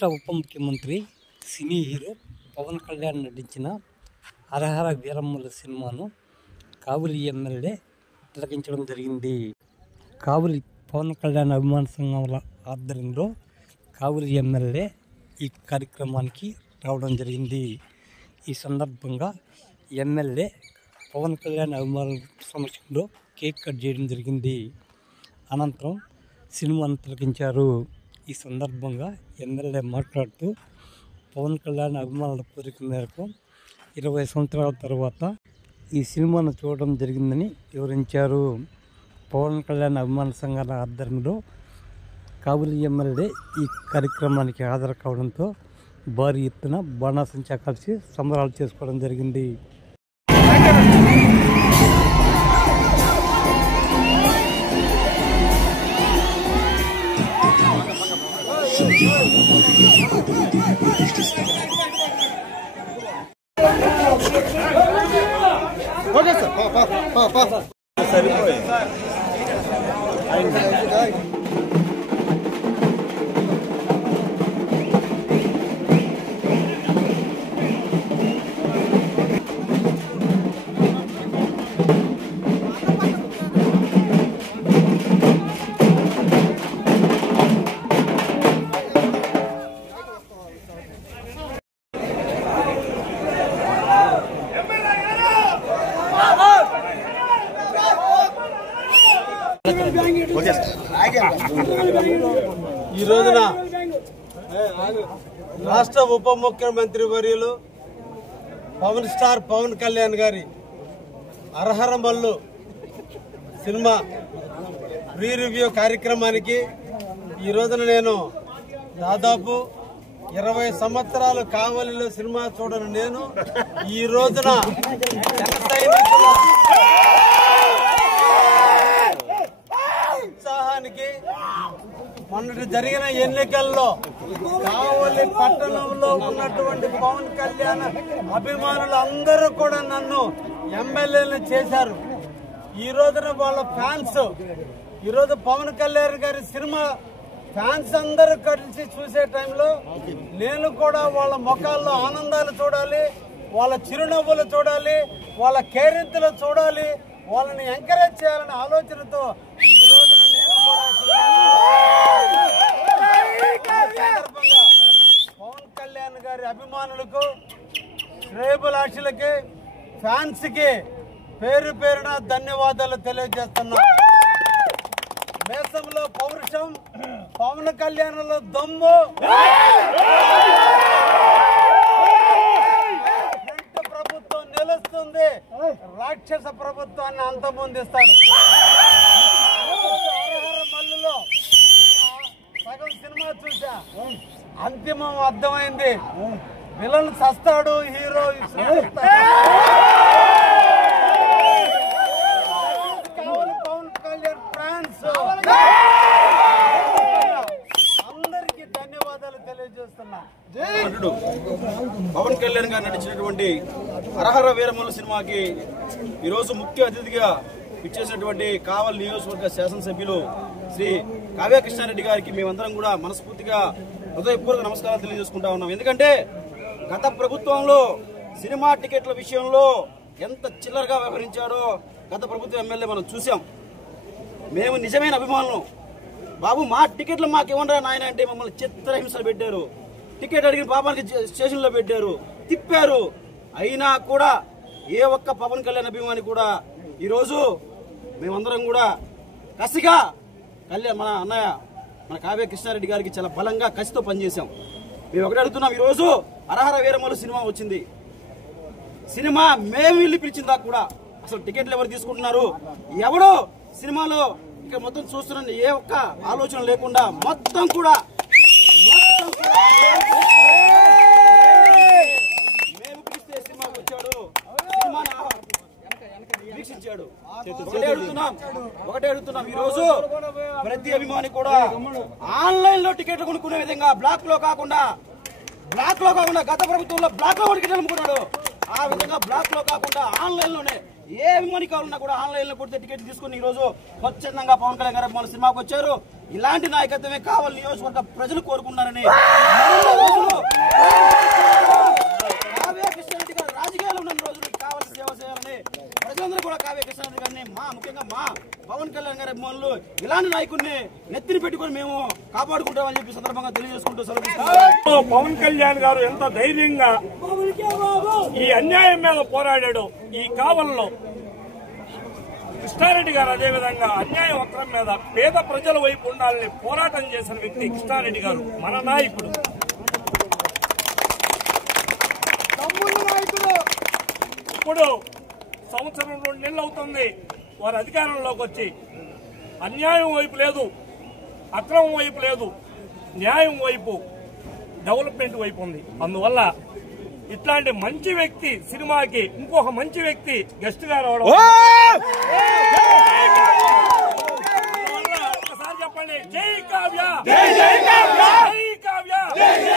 రాష్ట్ర ఉప ముఖ్యమంత్రి సినీ హీరో పవన్ కళ్యాణ్ నటించిన హరహర వీరమ్మల సినిమాను కావలి ఎమ్మెల్యే తిలకించడం జరిగింది. కావలి పవన్ కళ్యాణ్ అభిమాన సంఘాల ఆధ్వర్యంలో కావలి ఎమ్మెల్యే ఈ కార్యక్రమానికి రావడం జరిగింది. ఈ సందర్భంగా ఎమ్మెల్యే పవన్ కళ్యాణ్ అభిమానుల సమక్షంలో కేక్ కట్ చేయడం జరిగింది. అనంతరం సినిమాను తిలకించారు. ఈ సందర్భంగా ఎమ్మెల్యే మాట్లాడుతూ పవన్ కళ్యాణ్ అభిమానుల కోరిక మేరకు 20 సంవత్సరాల తర్వాత ఈ సినిమాను చూడడం జరిగిందని వివరించారు. పవన్ కళ్యాణ్ అభిమాన సంఘాల ఆధ్వర్యంలో కావలి ఎమ్మెల్యే ఈ కార్యక్రమానికి హాజరు కావడంతో భారీ ఎత్తున బాణాసంచా కలిసి సంబరాలు చేసుకోవడం జరిగింది. ఈ రోజున రాష్ట్ర ఉప ముఖ్యమంత్రి వర్యులు పవన్ స్టార్ పవన్ కళ్యాణ్ గారి హరహర మల్లు సినిమా ప్రీ రివ్యూ కార్యక్రమానికి ఈ రోజున నేను దాదాపు 20 సంవత్సరాలు కావలిలో సినిమా చూడను నేను ఈ రోజున ఉత్సాహానికి మొన్నటి జరిగిన ఎన్నికల్లో కావలి పట్టణంలో ఉన్నటువంటి పవన్ కళ్యాణ్ అభిమానులు అందరూ కూడా నన్ను ఎమ్మెల్యేలు చేశారు. ఈ రోజున వాళ్ళ ఫ్యాన్స్ ఈరోజు పవన్ కళ్యాణ్ గారి సినిమా ఫ్యాన్స్ అందరూ కలిసి చూసే టైంలో నేను కూడా వాళ్ళ ముఖాల్లో ఆనందాలు చూడాలి, వాళ్ళ చిరునవ్వులు చూడాలి, వాళ్ళ కేరింతలు చూడాలి, వాళ్ళని ఎంకరేజ్ చేయాలనే ఆలోచనతో ఈ రోజున నేను కూడా సందర్భంగా పవన్ కళ్యాణ్ గారి అభిమానులకు, శ్రేయభిలాషులకి, ఫ్యాన్స్ కి పేరు పేరున ధన్యవాదాలు తెలియజేస్తున్నా. దేశంలో పౌరుషం, పవన్ కళ్యాణ్లో దమ్ము, ప్రభుత్వం నిలుస్తుంది, రాక్షస ప్రభుత్వాన్ని అంతమొందిస్తాడు. మల్లులో సగం సినిమా చూసా, అంతిమం అర్థమైంది. విలన్ సస్తాడు, హీరో కావాలి. పవన్ కళ్యాణ్ ఫ్యాన్స్ అందరికీ ధన్యవాదాలు తెలియజేస్తున్నా. పవన్ కళ్యాణ్ గారు నటించినటువంటి హరహర వీరమల్లు సినిమాకి ఈరోజు ముఖ్య అతిథిగా ఇచ్చేసినటువంటి కావలి నియోజకవర్గ శాసనసభ్యులు శ్రీ కావ్య కృష్ణారెడ్డి గారికి మేమందరం కూడా మనస్ఫూర్తిగా హృదయపూర్వక నమస్కారాలు తెలియజేసుకుంటా ఉన్నాం. ఎందుకంటే గత ప్రభుత్వంలో సినిమా టికెట్ల విషయంలో ఎంత చిల్లరగా వ్యవహరించాడో గత ప్రభుత్వ ఎమ్మెల్యే మనం చూసాం. మేము నిజమైన అభిమానులు. బాబు మా టికెట్లు మాకు ఇవ్వరా నాయన అంటే మమ్మల్ని చిత్రహింసలు పెట్టారు. టికెట్ అడిగిన పాపానికి స్టేషన్లో పెట్టారు, తిప్పారు. అయినా కూడా ఏ ఒక్క పవన్ కళ్యాణ్ అభిమాని కూడా ఈరోజు మేమందరం కూడా కసిగా మన అన్నయ్య మన కావ్య కృష్ణారెడ్డి గారికి చాలా బలంగా కసితో పనిచేశాం. మేము ఒకటి అడుగుతున్నాం, ఈరోజు హరహర వీరమల్లు సినిమా వచ్చింది. సినిమా మేము వెళ్ళి పిలిచిందా కూడా అసలు టికెట్లు ఎవరు తీసుకుంటున్నారు, ఎవడో సినిమాలో ఇక మొత్తం చూస్తున్న ఏ ఒక్క ఆలోచన లేకుండా మొత్తం కూడా మేము పిలిస్తే సినిమాకి వచ్చాడు, సినిమాని వీక్షించాడు. ఒకటే అడుగుతున్నాం, ఈ రోజు ప్రతి అభిమాని కూడా ఆన్లైన్ లో టికెట్లు కొనుక్కునే విధంగా బ్లాక్ లో కాకుండా గత ప్రభుత్వంలో బ్లాక్ లో టికెట్లు అమ్ముకున్నాడు. ఆ విధంగా బ్లాక్ లో కాకుండా ఆన్లైన్ లోనే ఏ అభిమాని కావాలన్నా కూడా ఆన్లైన్ లో కొడితే టికెట్ తీసుకుని ఈ రోజు స్వచ్ఛందంగా పవన్ కళ్యాణ్ గారు మన సినిమాకి వచ్చారు. ఇలాంటి నాయకత్వమే కావాలి నియోజకవర్గ ప్రజలు కోరుకున్నారని కావ్య కృష్ణారెడ్డి గారు రాజకీయాలు ఉన్న రోజులు కావాల్సిన సేవ చేయాలని ప్రజలందరూ కూడా కావ్య కృష్ణారెడ్డి గారిని ముఖ్యంగా మా పవన్ కళ్యాణ్ గారి అభిమానులు ఇలాంటి నాయకుడిని నెత్తిని పెట్టుకుని మేము కాపాడుకుంటామని చెప్పి సందర్భంగా తెలియజేసుకుంటూ సెలవు. పవన్ కళ్యాణ్ గారు ఎంత ధైర్యంగా ఈ అన్యాయం మీద పోరాడాడు. ఈ కావల్లో కృష్ణారెడ్డి గారు అదేవిధంగా అన్యాయం వక్రం మీద పేద ప్రజల వైపు ఉండాలని పోరాటం చేసిన వ్యక్తి కృష్ణారెడ్డి గారు, మన నాయకుడు. ఇప్పుడు సంవత్సరం 2 నెలలు అవుతుంది వారు అధికారంలోకి వచ్చి. అన్యాయం వైపు లేదు, అక్రమం వైపు లేదు, న్యాయం వైపు, డెవలప్మెంట్ వైపు ఉంది. అందువల్ల ఇట్లాంటి మంచి వ్యక్తి సినిమాకి ఇంకొక మంచి వ్యక్తి గెస్ట్ గా రావడం. ఒక్కసారి చెప్పండి, జై కావ్య, జై కావ్య, జై కావ్య.